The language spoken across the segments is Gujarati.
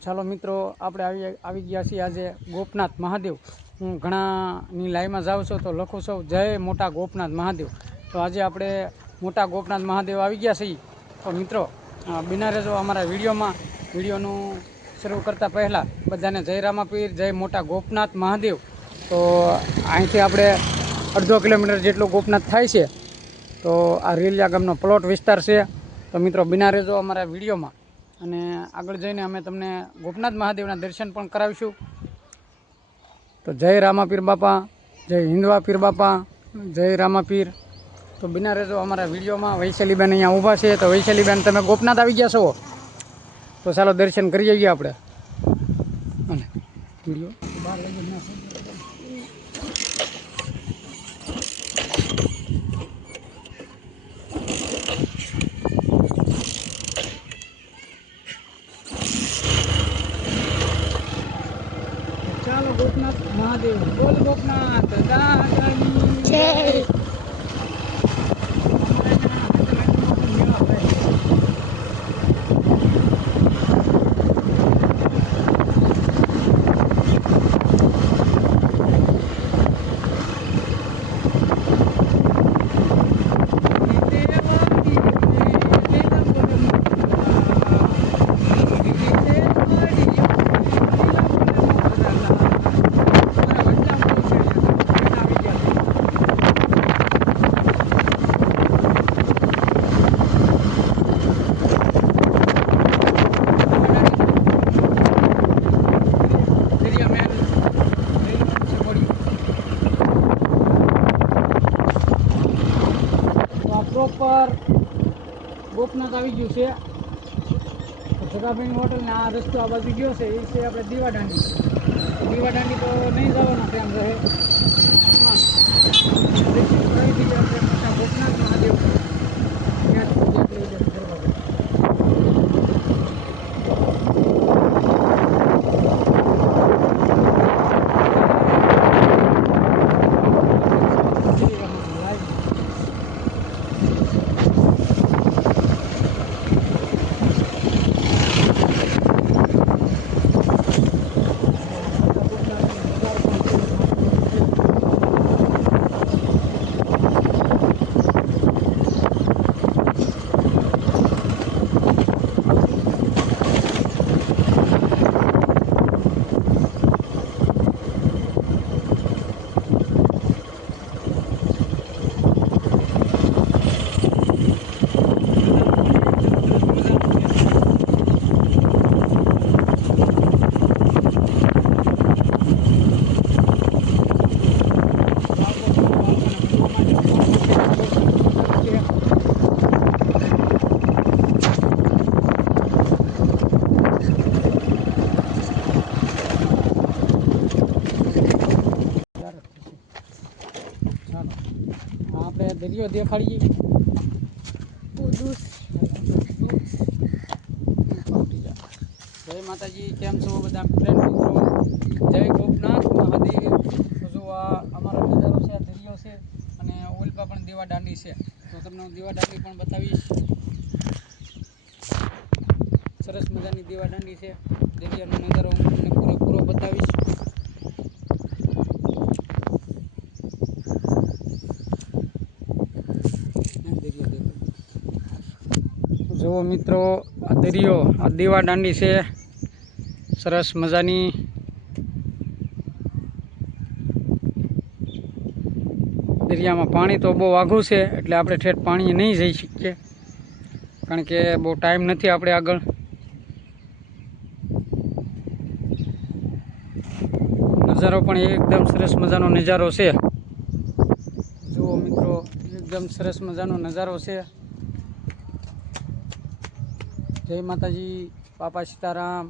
ચાલો મિત્રો, આપણે આવી ગયા છીએ આજે ગોપનાથ મહાદેવ. હું ઘણાની લાઈવમાં જાઉં છું તો લખું છું જય મોટા ગોપનાથ મહાદેવ. તો આજે આપણે મોટા ગોપનાથ મહાદેવ આવી ગયા છીએ. તો મિત્રો બિના રહેજો અમારા વિડીયોનું શરૂ કરતાં પહેલાં બધાને જય રામાપીર, જય મોટા ગોપનાથ મહાદેવ. તો અહીંથી આપણે 1.5 કિલોમીટર જેટલું ગોપનાથ થાય છે. તો આ રેલિયા ગામનો પ્લોટ વિસ્તાર છે. તો મિત્રો બિના રહેજો અમારા વિડીયોમાં, અને આગળ જઈને અમે તમને ગોપનાથ મહાદેવના દર્શન પણ કરાવીશું. તો જય રામાપીર બાપા, જય હિન્દવા પીર બાપા, જય રામાપીર. તો બિના રહેજો અમારા વિડીયોમાં. વૈશાલીબેન અહીંયા ઊભા છે. તો વૈશાલીબેન, તમે ગોપનાથ આવી ગયા છો? તો ચાલો દર્શન કરી આવીએ આપણે. અને વિડીયો બહાર લઈ જઈને ચાલો ગોપનાથ મહાદેવ, બોલ ગોપનાથ દાદાની જય. પ્રોપર ગોપનાથ આવી ગયું છે. જગાભાઈની હોટલ ને આ રસ્તો આ બાજુ ગયો છે, એ છે આપણે દીવાદાંડી. દીવાદાંડી તો નહીં જવાનો ટાઈમ રહે. મોટા ગોપનાથ મહાદેવ દરિયો દેખાડીએ. જય માતાજી, કેમ છો બધા ફ્રેન્ડ મિત્રો? જય ગોપનાથ મહાદેવ. તો જો આ અમારો નજારો છે, દરિયો છે, અને ઓલપા પણ દીવાદાંડી છે. તો તમને હું દીવાદાંડી પણ બતાવીશ. સરસ મજાની દીવાદાંડી છે. દરિયાનો નજારો હું તમને પૂરેપૂરો બતાવીશ. જુઓ મિત્રો, આ દરિયો, આ દીવાદાંડી છે, સરસ મજાની. દરિયામાં પાણી તો બહુ આઘું છે, એટલે આપણે ઠેઠ પાણી નહીં જઈ શકીએ, કારણ કે બહુ ટાઈમ નથી આપણે આગળ. નજારો પણ એકદમ સરસ મજાનો નજારો છે. જુઓ મિત્રો, એકદમ સરસ મજાનો નજારો છે. જય માતાજી, બાપા સીતારામ.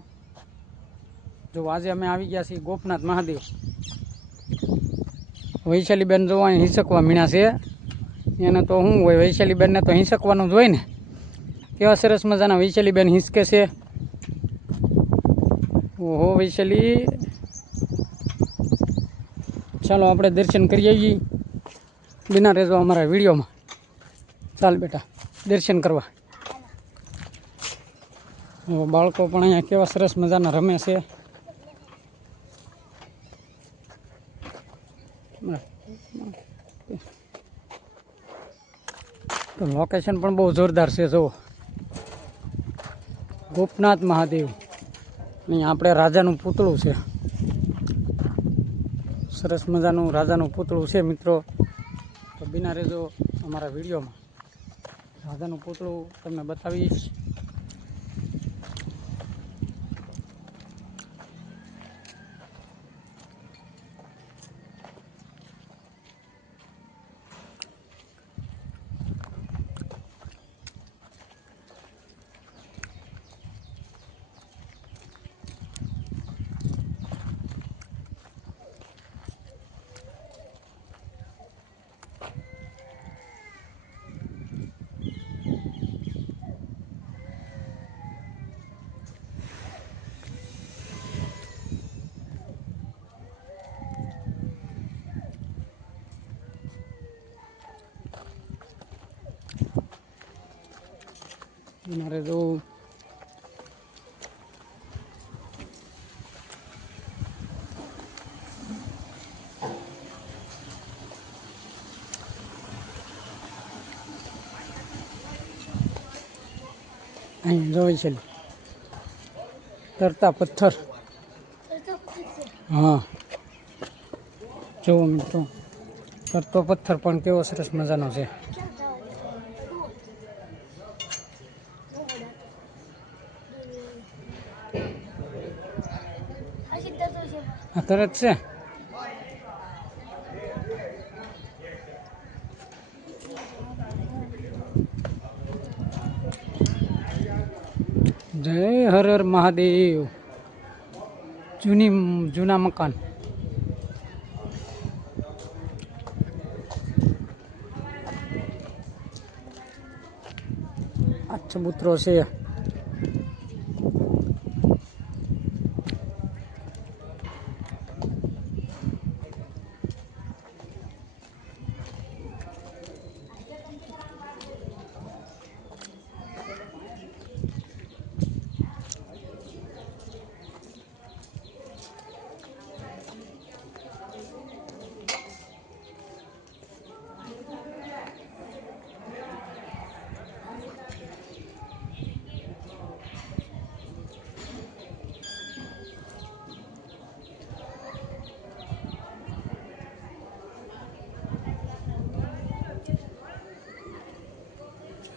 જો આજે અમે આવી ગયા છીએ ગોપનાથ મહાદેવ. વૈશાલીબેન જો અહીં હિંચકવા મીણા છે. એને તો શું હોય, વૈશાલીબેનને તો હિંચકવાનું જ હોય ને. કેવા સરસ મજાના વૈશાલીબેન હિંચકે છે. ઓહો વૈશાલી, ચાલો આપણે દર્શન કરી આવીએ. બિના રહેજો અમારા વિડીયોમાં. ચાલ બેટા દર્શન કરવા. બાળકો પણ અહીંયા કેવા સરસ મજાના રમે છે. તો લોકેશન પણ બહુ જોરદાર છે. જુઓ ગોપનાથ મહાદેવ. અહીંયા આપણે રાજાનું પૂતળું છે. સરસ મજાનું રાજાનું પૂતળું છે મિત્રો. તો બિના રહેજો અમારા વિડીયોમાં. રાજાનું પૂતળું તમને બતાવીશ. મારે તો અહીં જોઈ છે તરતા પથ્થર. હા જુઓ મિત્રો તરતો પથ્થર પણ કેવો સરસ મજાનો છે. આ તરત છે. જય હર હર મહાદેવ. જૂના મકાન. આ ચબૂતરો છે.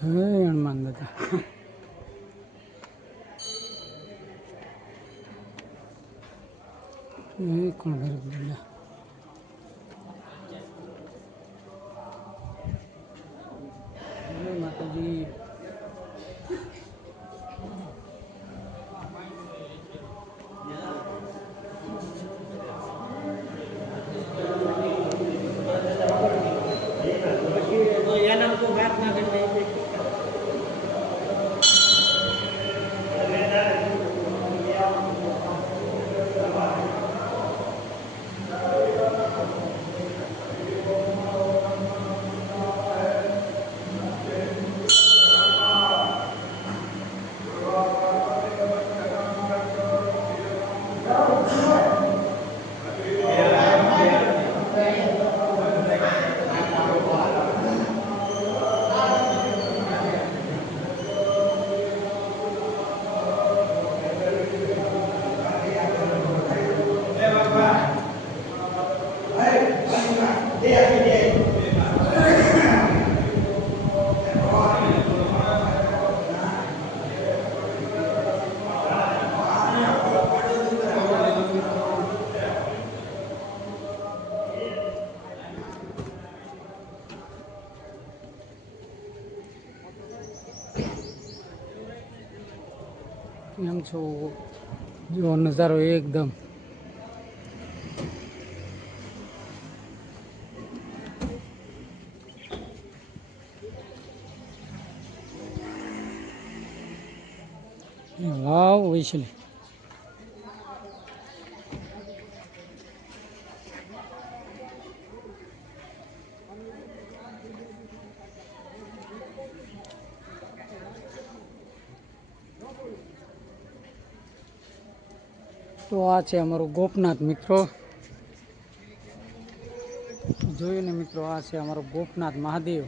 જય હનુમાન દાદા. કોણ ઘર બોલ્યા? જય માતાજી. કેમ છો? જો નજારો એકદમ વાવ વૈશાલી. તો આ છે અમારું ગોપનાથ મિત્રો, જોયું ને મિત્રો, આ છે અમારું ગોપનાથ મહાદેવ.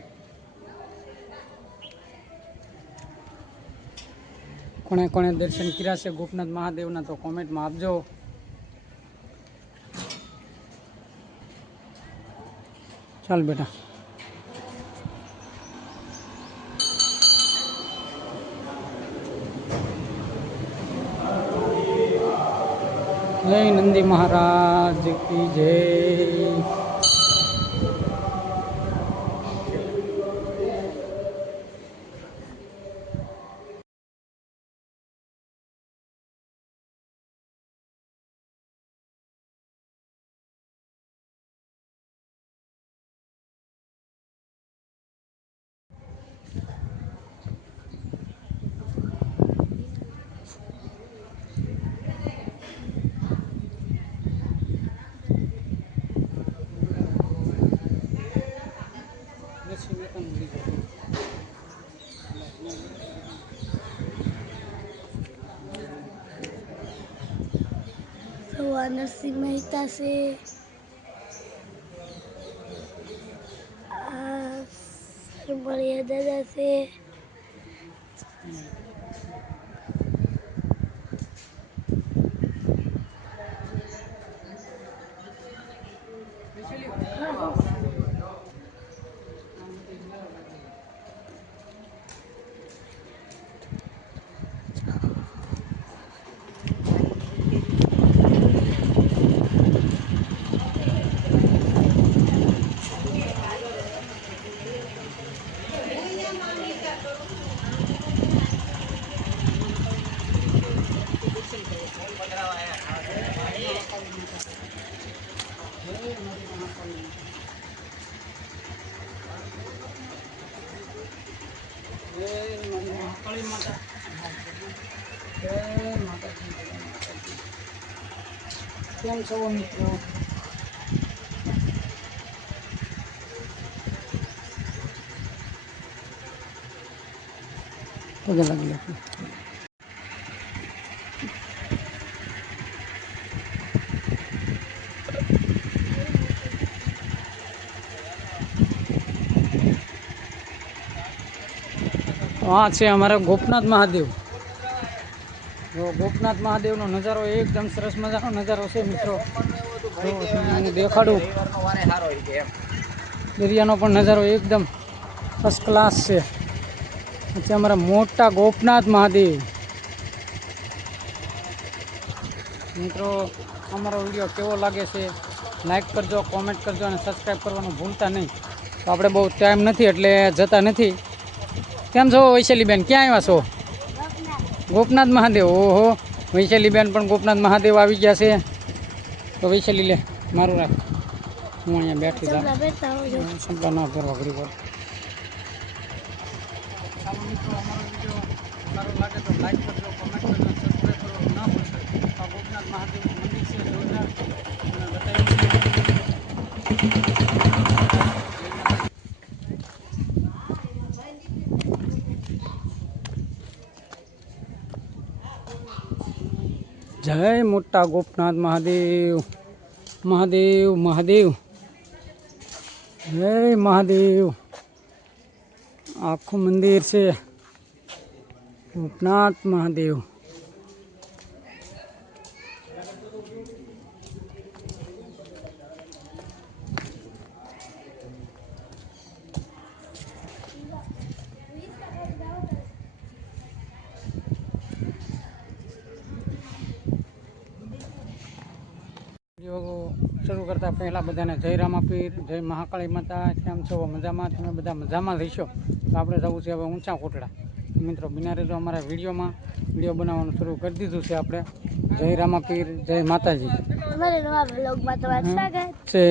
કોણે કોણે દર્શન કર્યા છે ગોપનાથ મહાદેવના તો કોમેન્ટમાં આપજો. ચાલ બેટા. જય નંદી મહારાજ કી જય. નરસિંહ મહેતા છે, સરમળિયા દાદા છે, કેમ છો મિત્રો? પગે લાગી લો. આ છે અમારા ગોપનાથ મહાદેવ. જો ગોપનાથ મહાદેવનો નજારો એકદમ સરસ મજાનો નજારો છે મિત્રો. હું દેખાડું, દરિયાનો પણ નજારો એકદમ ફર્સ્ટ ક્લાસ છે. પછી અમારા મોટા ગોપનાથ મહાદેવ. મિત્રો અમારો વિડીયો કેવો લાગે છે લાઈક કરજો, કોમેન્ટ કરજો અને સબસ્ક્રાઈબ કરવાનું ભૂલતા નહીં. તો આપણે બહુ ટાઈમ નથી એટલે જતા નથી. કેમ છો વૈશાલીબેન, ક્યાં આવ્યા છો? ગોપનાથ મહાદેવ. ઓહો, વૈશાલીબેન પણ ગોપનાથ મહાદેવ આવી ગયા છે. તો વૈશાલી લે મારું રાખ, હું અહીંયા બેઠી જાઉં. સંપલા ના કરવા ઘડી વાર. ચાલો મિત્રો, અમારો વિડીયો સારો લાગે તો લાઈક કરજો, કોમેન્ટ કરજો, સબસ્ક્રાઈબ કરવાનું ના ભૂલશો. આ ગોપનાથ મહાદેવનું મંદિર છે જોરદાર, અને બતાવ્યું છે. જય મોટા ગોપનાથ મહાદેવ. મહાદેવ મહાદેવ, જય મહાદેવ. આખું મંદિર છે ગોપનાથ મહાદેવ. શરૂ કરતા પહેલાં બધાને જય રામાપીર, જય મહાકાળી માતા. કેમ છો? મજામાં? તમે બધા મજામાં રહીશો? તો આપણે જવું છે હવે ઊંચા કોટડા. મિત્રો બિના રહેજો અમારા વિડીયોમાં. વિડીયો બનાવવાનું શરૂ કરી દીધું છે આપણે. જય રામાપીર, જય માતાજી. અમારા નવા બ્લોગમાં તમારું સ્વાગત છે.